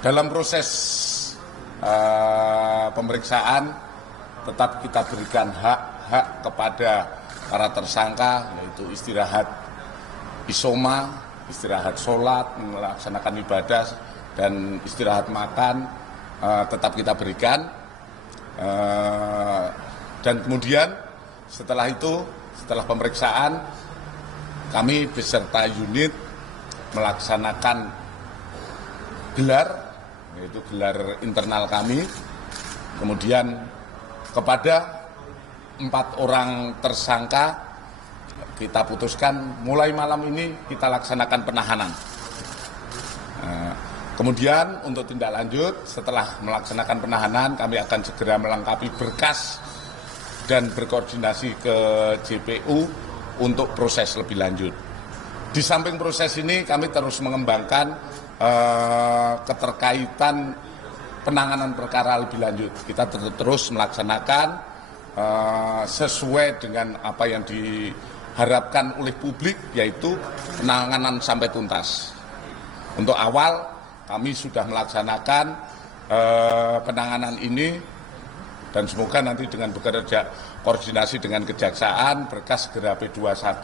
Dalam proses pemeriksaan tetap kita berikan hak kepada para tersangka, yaitu istirahat isoma, istirahat sholat, melaksanakan ibadah, dan istirahat makan, tetap kita berikan. Dan kemudian setelah itu, setelah pemeriksaan, kami beserta unit melaksanakan gelar, yaitu gelar internal kami. Kemudian kepada 4 orang tersangka kita putuskan mulai malam ini kita laksanakan penahanan. Kemudian untuk tindak lanjut setelah melaksanakan penahanan, kami akan segera melengkapi berkas dan berkoordinasi ke JPU untuk proses lebih lanjut. Di samping proses ini kami terus mengembangkan keterkaitan penanganan perkara lebih lanjut. Kita terus melaksanakan sesuai dengan apa yang diharapkan oleh publik, yaitu penanganan sampai tuntas. Untuk awal kami sudah melaksanakan penanganan ini, dan semoga nanti dengan bekerja koordinasi dengan Kejaksaan, berkas segera P21,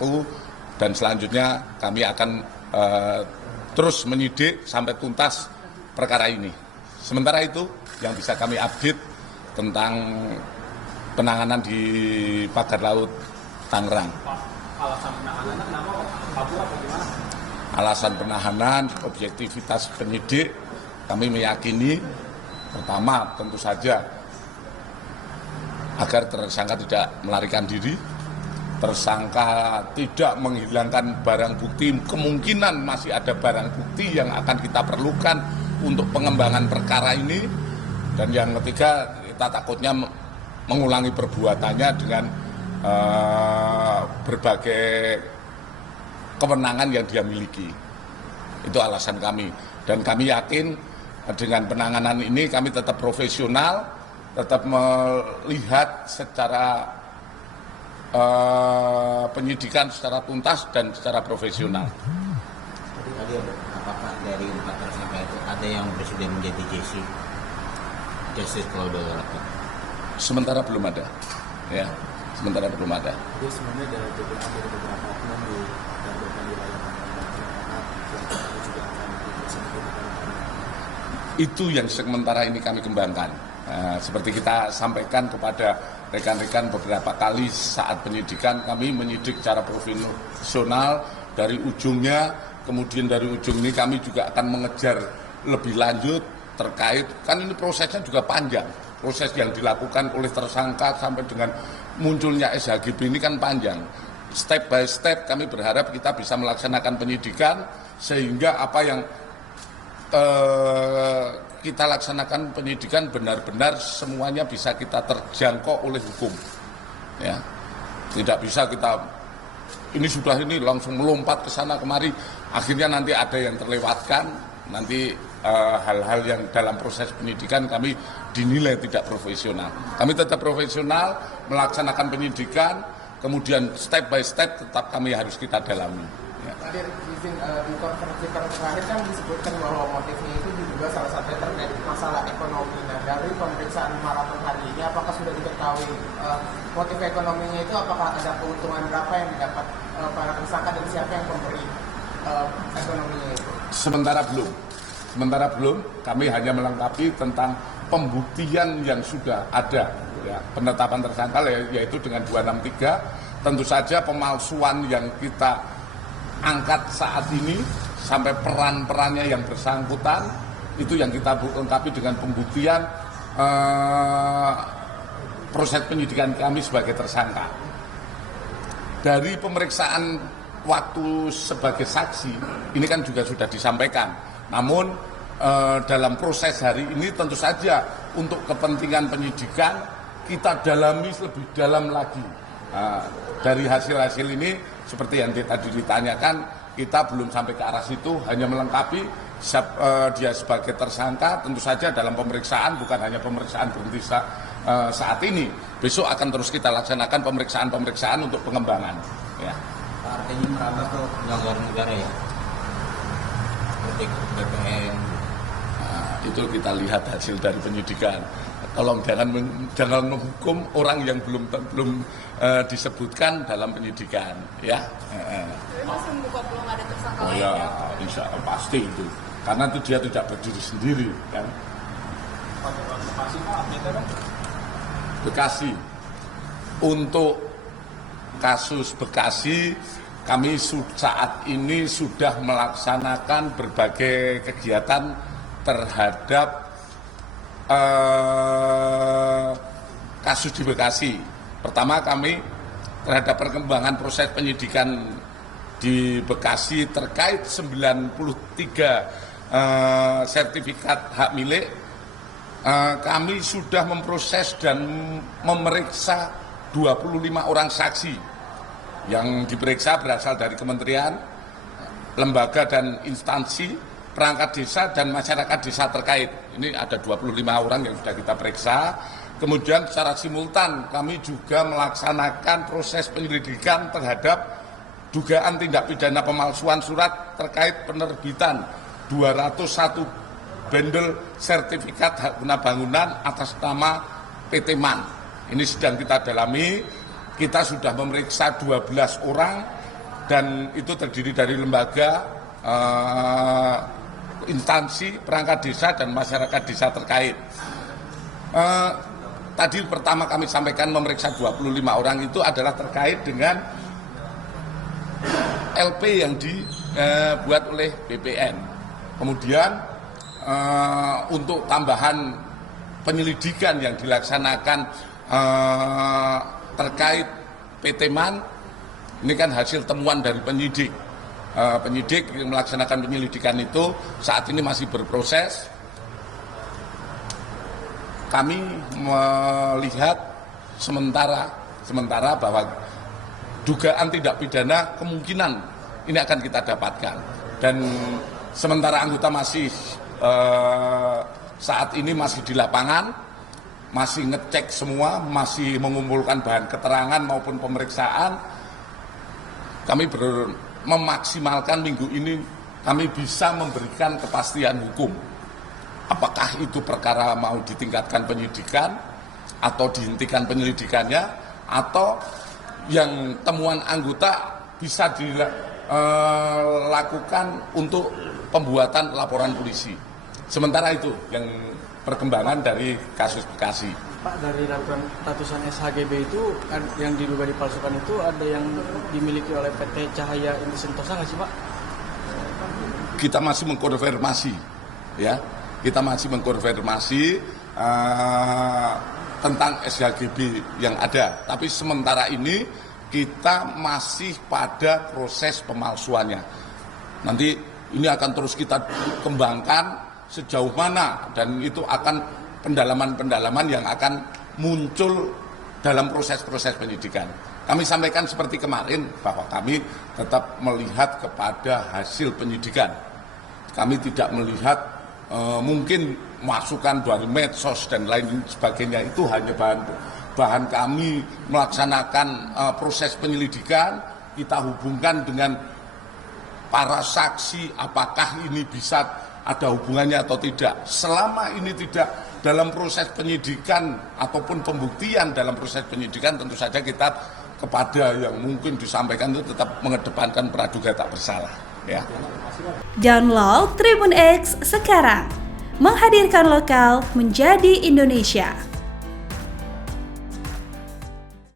dan selanjutnya kami akan terus menyidik sampai tuntas perkara ini. Sementara itu yang bisa kami update tentang penanganan di Pagar Laut Tangerang. Alasan penahanan kenapa Papua atau gimana? Alasan penahanan, objektivitas penyidik, kami meyakini pertama tentu saja agar tersangka tidak melarikan diri, tersangka tidak menghilangkan barang bukti, kemungkinan masih ada barang bukti yang akan kita perlukan untuk pengembangan perkara ini. Dan yang ketiga, kita takutnya mengulangi perbuatannya dengan berbagai kewenangan yang dia miliki. Itu alasan kami. Dan kami yakin dengan penanganan ini kami tetap profesional, tetap melihat secara penyidikan secara tuntas dan secara profesional. Tadi apakah dari 4 tersangka itu ada yang bersedia menjadi justice kalau udah lakukan? Sementara belum ada, ya. Sementara belum ada. Jadi sebenarnya dari beberapa oknum di wilayah itu yang sementara ini kami kembangkan. Seperti kita sampaikan kepada rekan-rekan beberapa kali saat penyidikan, kami menyidik secara profesional dari ujungnya, kemudian dari ujung ini kami juga akan mengejar lebih lanjut terkait, kan ini prosesnya juga panjang. Proses yang dilakukan oleh tersangka sampai dengan munculnya SHGB ini kan panjang. Step by step kami berharap kita bisa melaksanakan penyidikan sehingga apa yang kita laksanakan penyidikan benar-benar semuanya bisa kita terjangkau oleh hukum. Ya, tidak bisa kita ini sudah ini langsung melompat ke sana kemari, akhirnya nanti ada yang terlewatkan, nanti hal-hal yang dalam proses penyidikan kami dinilai tidak profesional. Kami tetap profesional melaksanakan penyidikan, kemudian step by step tetap kami harus kita dalami. Ya. Tadi izin di konferensi terakhir kan disebutkan bahwa motifnya itu juga salah satunya terkait masalah ekonomi. Nah, dari pemeriksaan maraton hari ini, apakah sudah diketahui motif ekonominya itu, apakah ada keuntungan berapa yang didapat para tersangka dan siapa yang memberi ekonominya itu? Sementara belum, kami hanya melengkapi tentang pembuktian yang sudah ada, ya, penetapan tersangka yaitu dengan 263. Tentu saja pemalsuan yang kita angkat saat ini sampai peran-perannya yang bersangkutan itu yang kita lengkapi dengan pembuktian proses penyidikan kami sebagai tersangka. Dari pemeriksaan waktu sebagai saksi ini kan juga sudah disampaikan. Namun dalam proses hari ini tentu saja untuk kepentingan penyidikan kita dalami lebih dalam lagi. Dari hasil-hasil ini seperti yang tadi ditanyakan, kita belum sampai ke arah situ, hanya melengkapi dia sebagai tersangka. Tentu saja dalam pemeriksaan bukan hanya pemeriksaan berhenti saat ini, besok akan terus kita laksanakan pemeriksaan untuk pengembangan. Ya. Artinya merambah ke negara-negara ya? Seperti BPN. itu kita lihat hasil dari penyidikan. Tolong jangan menghukum orang yang belum disebutkan dalam penyidikan, ya. Tapi masih membuka peluang ada tersangka Oh lain ya, ya? insya Allah pasti itu. Karena itu dia tidak berdiri sendiri, kan. Bekasi. Untuk kasus Bekasi, kami saat ini sudah melaksanakan berbagai kegiatan terhadap kasus di Bekasi. Pertama, kami terhadap perkembangan proses penyidikan di Bekasi terkait 93 sertifikat hak milik, kami sudah memproses dan memeriksa 25 orang saksi yang diperiksa berasal dari kementerian, lembaga dan instansi, perangkat desa dan masyarakat desa terkait. Ini ada 25 orang yang sudah kita periksa. Kemudian secara simultan kami juga melaksanakan proses penyelidikan terhadap dugaan tindak pidana pemalsuan surat terkait penerbitan 201 bendel sertifikat hak guna bangunan atas nama PT MAN. Ini sedang kita dalami. Kita sudah memeriksa 12 orang dan itu terdiri dari lembaga, instansi, perangkat desa dan masyarakat desa terkait. Tadi pertama kami sampaikan memeriksa 25 orang itu adalah terkait dengan LP yang dibuat oleh BPN. Kemudian untuk tambahan penyelidikan yang dilaksanakan terkait PT MAN, ini kan hasil temuan dari penyidik. Penyidik yang melaksanakan penyelidikan itu saat ini masih berproses. Kami melihat sementara bahwa dugaan tindak pidana kemungkinan ini akan kita dapatkan. Dan sementara anggota masih saat ini masih di lapangan, masih ngecek semua, masih mengumpulkan bahan keterangan maupun pemeriksaan. Kami memaksimalkan minggu ini kami bisa memberikan kepastian hukum. Apakah itu perkara mau ditingkatkan penyidikan atau dihentikan penyelidikannya, atau yang temuan anggota bisa dilakukan untuk pembuatan laporan polisi. Sementara itu yang perkembangan dari kasus Bekasi. Pak, dari ratusan SHGB itu yang diduga dipalsukan itu ada yang dimiliki oleh PT Cahaya Inti Sentosa nggak sih, Pak? Kita masih mengkonfirmasi, ya. Kita masih mengkonfirmasi tentang SHGB yang ada. Tapi sementara ini kita masih pada proses pemalsuannya. Nanti ini akan terus kita kembangkan sejauh mana, dan itu akan pendalaman-pendalaman yang akan muncul dalam proses-proses penyidikan. Kami sampaikan seperti kemarin bahwa kami tetap melihat kepada hasil penyidikan. Kami tidak melihat mungkin masukan dari medsos dan lain sebagainya itu hanya bahan kami melaksanakan proses penyelidikan. Kita hubungkan dengan para saksi, apakah ini bisa ada hubungannya atau tidak. Selama ini tidak dalam proses penyidikan ataupun pembuktian dalam proses penyidikan, tentu saja kita kepada yang mungkin disampaikan itu tetap mengedepankan praduga tak bersalah, ya. Download Tribun X sekarang, menghadirkan lokal menjadi Indonesia.